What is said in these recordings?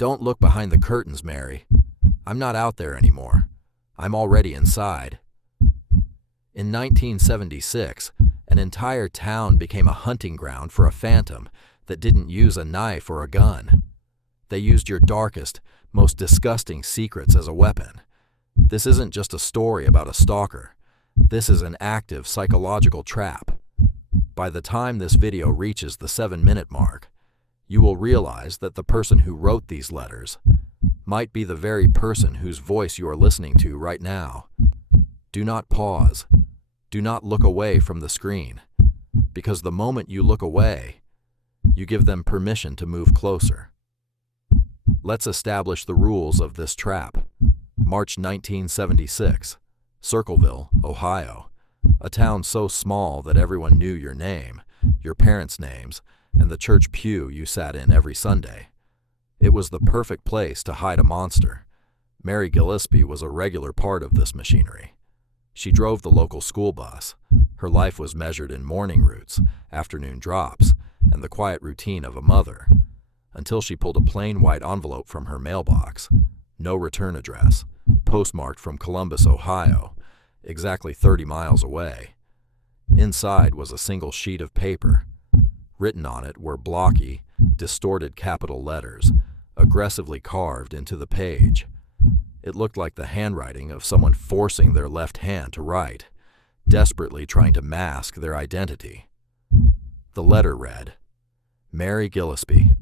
Don't look behind the curtains, Mary. I'm not out there anymore. I'm already inside. In 1976, an entire town became a hunting ground for a phantom that didn't use a knife or a gun. They used your darkest, most disgusting secrets as a weapon. This isn't just a story about a stalker. This is an active psychological trap. By the time this video reaches the 7-minute mark, you will realize that the person who wrote these letters might be the very person whose voice you are listening to right now. Do not pause. Do not look away from the screen, because the moment you look away, you give them permission to move closer. Let's establish the rules of this trap. March 1976, Circleville, Ohio, a town so small that everyone knew your name, your parents' names, and the church pew you sat in every Sunday. It was the perfect place to hide a monster. Mary Gillespie was a regular part of this machinery. She drove the local school bus. Her life was measured in morning routes, afternoon drops, and the quiet routine of a mother, until she pulled a plain white envelope from her mailbox. No return address, postmarked from Columbus, Ohio, exactly 30 miles away. Inside was a single sheet of paper. Written on it were blocky, distorted capital letters, aggressively carved into the page. It looked like the handwriting of someone forcing their left hand to write, desperately trying to mask their identity. The letter read, "Mary Gillespie,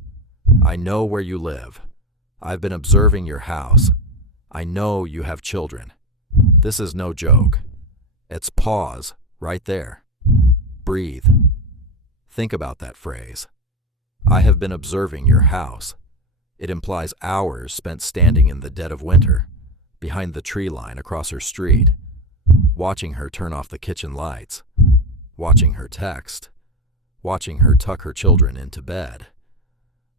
I know where you live. I've been observing your house. I know you have children. This is no joke. It's pause right there. Breathe. Think about that phrase. I have been observing your house. It implies hours spent standing in the dead of winter, behind the tree line across her street, watching her turn off the kitchen lights, watching her text, watching her tuck her children into bed.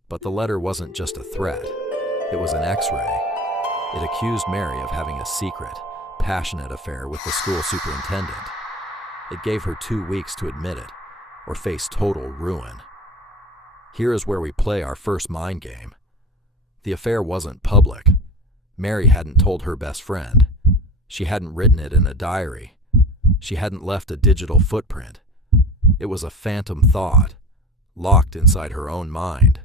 But the letter wasn't just a threat. It was an X-ray. It accused Mary of having a secret, passionate affair with the school superintendent. It gave her 2 weeks to admit it, or face total ruin. Here is where we play our first mind game. The affair wasn't public. Mary hadn't told her best friend. She hadn't written it in a diary. She hadn't left a digital footprint. It was a phantom thought, locked inside her own mind.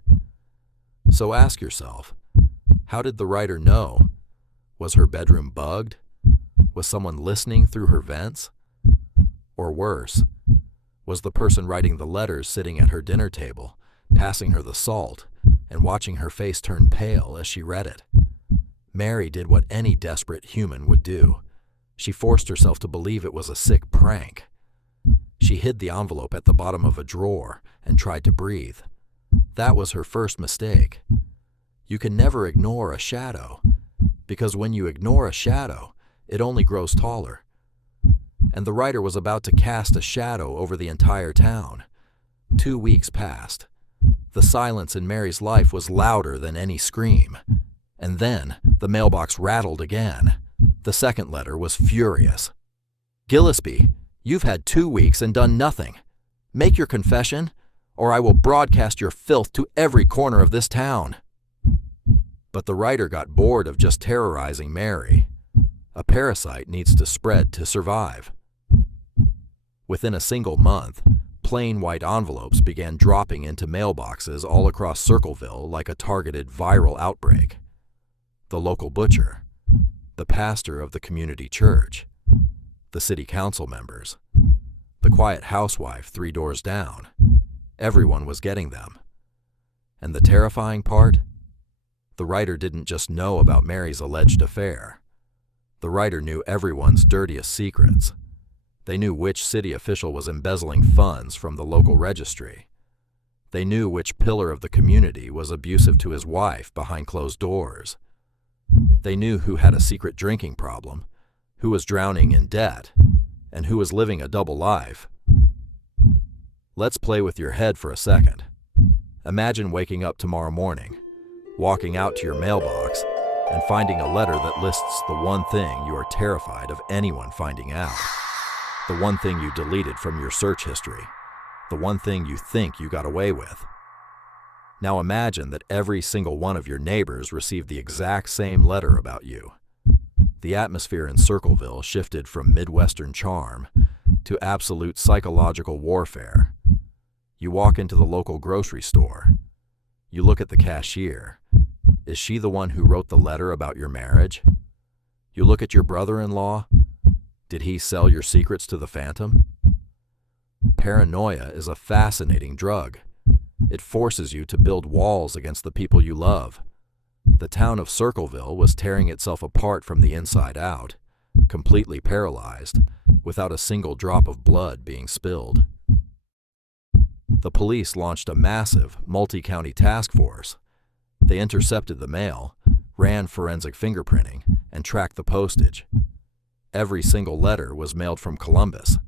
So ask yourself, how did the writer know? Was her bedroom bugged? Was someone listening through her vents? Or worse, was the person writing the letters sitting at her dinner table, passing her the salt, and watching her face turn pale as she read it? Mary did what any desperate human would do. She forced herself to believe it was a sick prank. She hid the envelope at the bottom of a drawer and tried to breathe. That was her first mistake. You can never ignore a shadow, because when you ignore a shadow, it only grows taller. And the writer was about to cast a shadow over the entire town. 2 weeks passed. The silence in Mary's life was louder than any scream. And then the mailbox rattled again. The second letter was furious. "Gillespie, you've had 2 weeks and done nothing. Make your confession, or I will broadcast your filth to every corner of this town." But the writer got bored of just terrorizing Mary. A parasite needs to spread to survive. Within a single month, plain white envelopes began dropping into mailboxes all across Circleville like a targeted viral outbreak. The local butcher, the pastor of the community church, the city council members, the quiet housewife 3 doors down, everyone was getting them. And the terrifying part? The writer didn't just know about Mary's alleged affair. The writer knew everyone's dirtiest secrets. They knew which city official was embezzling funds from the local registry. They knew which pillar of the community was abusive to his wife behind closed doors. They knew who had a secret drinking problem, who was drowning in debt, and who was living a double life. Let's play with your head for a second. Imagine waking up tomorrow morning, walking out to your mailbox, and finding a letter that lists the one thing you are terrified of anyone finding out. The one thing you deleted from your search history. The one thing you think you got away with. Now imagine that every single one of your neighbors received the exact same letter about you. The atmosphere in Circleville shifted from Midwestern charm to absolute psychological warfare. You walk into the local grocery store. You look at the cashier. Is she the one who wrote the letter about your marriage? You look at your brother-in-law. Did he sell your secrets to the phantom? Paranoia is a fascinating drug. It forces you to build walls against the people you love. The town of Circleville was tearing itself apart from the inside out, completely paralyzed, without a single drop of blood being spilled. The police launched a massive, multi-county task force. They intercepted the mail, ran forensic fingerprinting, and tracked the postage. Every single letter was mailed from Columbus,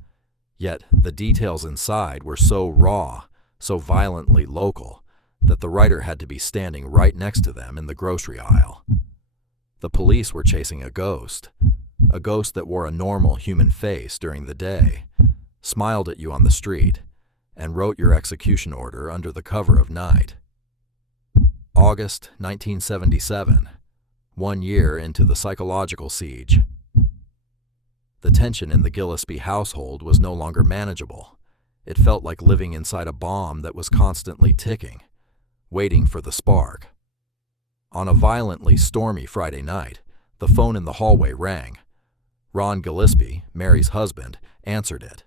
yet the details inside were so raw, so violently local, that the writer had to be standing right next to them in the grocery aisle. The police were chasing a ghost that wore a normal human face during the day, smiled at you on the street, and wrote your execution order under the cover of night. August 1977, 1 year into the psychological siege. The tension in the Gillespie household was no longer manageable. It felt like living inside a bomb that was constantly ticking, waiting for the spark. On a violently stormy Friday night, the phone in the hallway rang. Ron Gillespie, Mary's husband, answered it.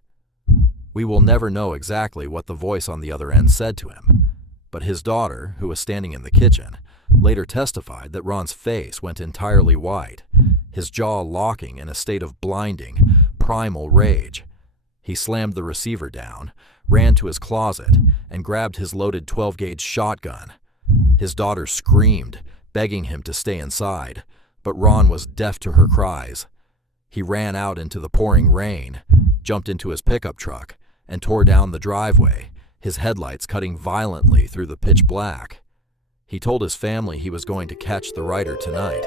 We will never know exactly what the voice on the other end said to him, but his daughter, who was standing in the kitchen, later testified that Ron's face went entirely white, his jaw locking in a state of blinding, primal rage. He slammed the receiver down, ran to his closet, and grabbed his loaded 12-gauge shotgun. His daughter screamed, begging him to stay inside, but Ron was deaf to her cries. He ran out into the pouring rain, jumped into his pickup truck, and tore down the driveway, his headlights cutting violently through the pitch black. He told his family he was going to catch the writer tonight.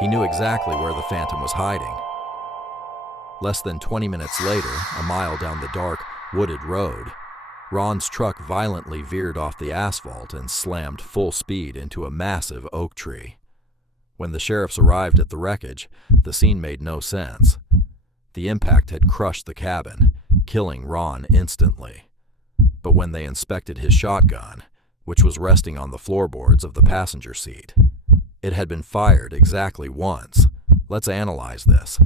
He knew exactly where the phantom was hiding. Less than 20 minutes later, a mile down the dark, wooded road, Ron's truck violently veered off the asphalt and slammed full speed into a massive oak tree. When the sheriffs arrived at the wreckage, the scene made no sense. The impact had crushed the cabin, killing Ron instantly. But when they inspected his shotgun, which was resting on the floorboards of the passenger seat, it had been fired exactly once. Let's analyze this.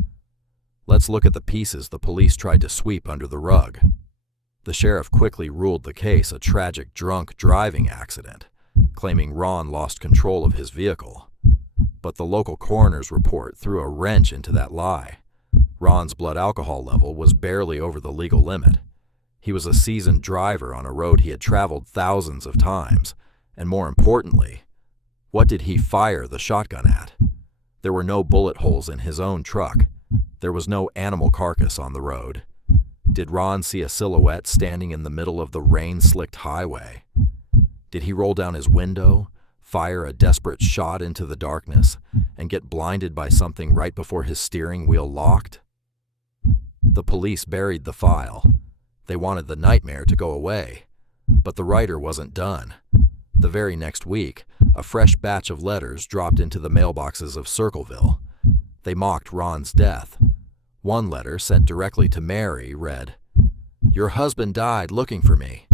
Let's look at the pieces the police tried to sweep under the rug. The sheriff quickly ruled the case a tragic drunk driving accident, claiming Ron lost control of his vehicle. But the local coroner's report threw a wrench into that lie. Ron's blood alcohol level was barely over the legal limit. He was a seasoned driver on a road he had traveled thousands of times, and more importantly, what did he fire the shotgun at? There were no bullet holes in his own truck. There was no animal carcass on the road. Did Ron see a silhouette standing in the middle of the rain-slicked highway? Did he roll down his window, fire a desperate shot into the darkness, and get blinded by something right before his steering wheel locked? The police buried the file. They wanted the nightmare to go away, but the writer wasn't done. The very next week, a fresh batch of letters dropped into the mailboxes of Circleville. They mocked Ron's death. One letter, sent directly to Mary, read, "Your husband died looking for me.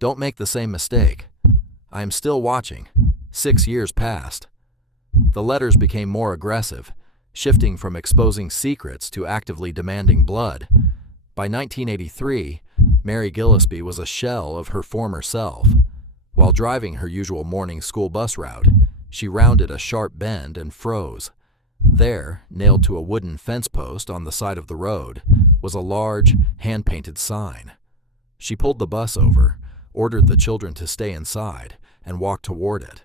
Don't make the same mistake. I am still watching. 6 years passed." The letters became more aggressive, shifting from exposing secrets to actively demanding blood. By 1983, Mary Gillespie was a shell of her former self. While driving her usual morning school bus route, she rounded a sharp bend and froze. There, nailed to a wooden fence post on the side of the road, was a large, hand-painted sign. She pulled the bus over, ordered the children to stay inside, and walked toward it.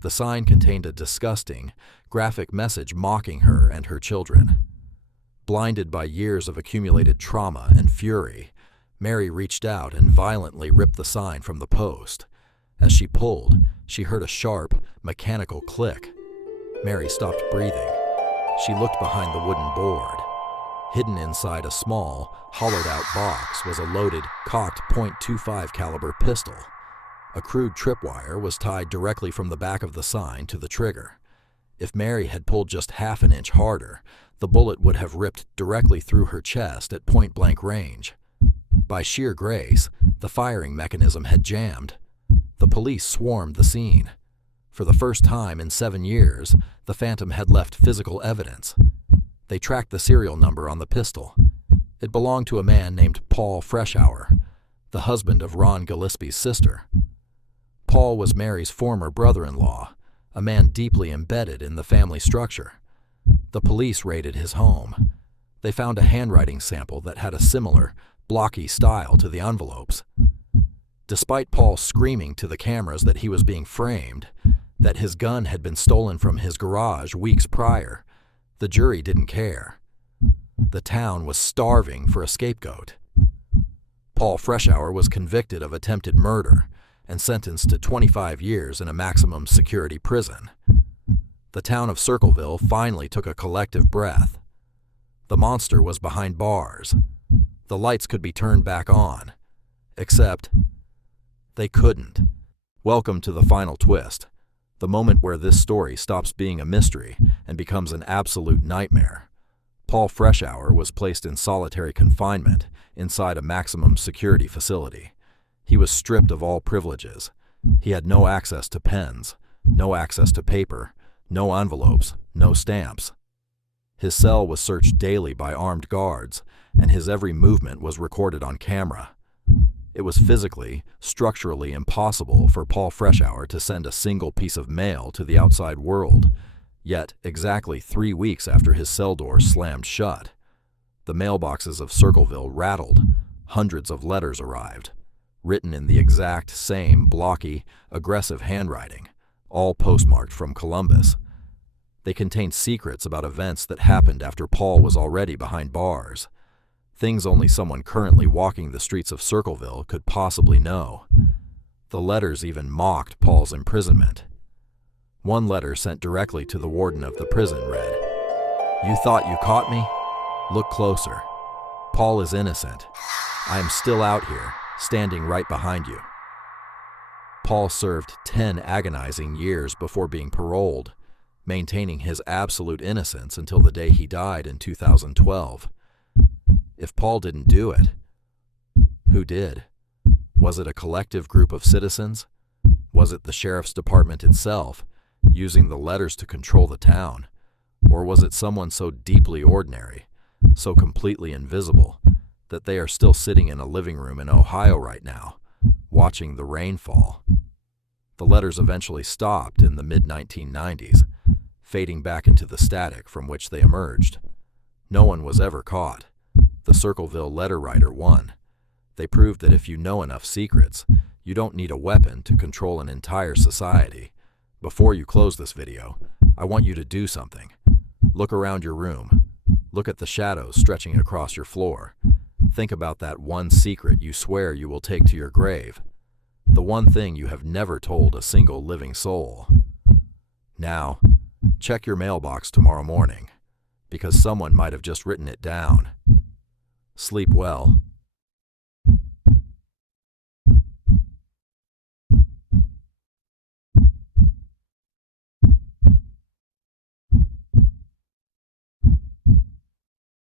The sign contained a disgusting, graphic message mocking her and her children. Blinded by years of accumulated trauma and fury, Mary reached out and violently ripped the sign from the post. As she pulled, she heard a sharp, mechanical click. Mary stopped breathing. She looked behind the wooden board. Hidden inside a small, hollowed-out box was a loaded, cocked .25 caliber pistol. A crude tripwire was tied directly from the back of the sign to the trigger. If Mary had pulled just half an inch harder, the bullet would have ripped directly through her chest at point-blank range. By sheer grace, the firing mechanism had jammed. The police swarmed the scene. For the first time in 7 years, the Phantom had left physical evidence. They tracked the serial number on the pistol. It belonged to a man named Paul Freshour, the husband of Ron Gillespie's sister. Paul was Mary's former brother-in-law, a man deeply embedded in the family structure. The police raided his home. They found a handwriting sample that had a similar, blocky style to the envelopes. Despite Paul screaming to the cameras that he was being framed, that his gun had been stolen from his garage weeks prior, the jury didn't care. The town was starving for a scapegoat. Paul Freshour was convicted of attempted murder and sentenced to 25 years in a maximum security prison. The town of Circleville finally took a collective breath. The monster was behind bars. The lights could be turned back on. Except they couldn't. Welcome to the final twist, the moment where this story stops being a mystery and becomes an absolute nightmare. Paul Freshour was placed in solitary confinement inside a maximum security facility. He was stripped of all privileges. He had no access to pens, no access to paper, no envelopes, no stamps. His cell was searched daily by armed guards, and his every movement was recorded on camera. It was physically, structurally impossible for Paul Freshour to send a single piece of mail to the outside world. Yet, exactly 3 weeks after his cell doors slammed shut, the mailboxes of Circleville rattled. Hundreds of letters arrived, written in the exact same blocky, aggressive handwriting, all postmarked from Columbus. They contained secrets about events that happened after Paul was already behind bars. Things only someone currently walking the streets of Circleville could possibly know. The letters even mocked Paul's imprisonment. One letter sent directly to the warden of the prison read, "You thought you caught me? Look closer. Paul is innocent. I am still out here, standing right behind you." Paul served 10 agonizing years before being paroled, maintaining his absolute innocence until the day he died in 2012. If Paul didn't do it, who did? Was it a collective group of citizens? Was it the sheriff's department itself, using the letters to control the town? Or was it someone so deeply ordinary, so completely invisible, that they are still sitting in a living room in Ohio right now, watching the rain fall? The letters eventually stopped in the mid-1990s, fading back into the static from which they emerged. No one was ever caught. The Circleville letter writer won. They proved that if you know enough secrets, you don't need a weapon to control an entire society. Before you close this video, I want you to do something. Look around your room. Look at the shadows stretching across your floor. Think about that one secret you swear you will take to your grave. The one thing you have never told a single living soul. Now, check your mailbox tomorrow morning, because someone might have just written it down. Sleep well.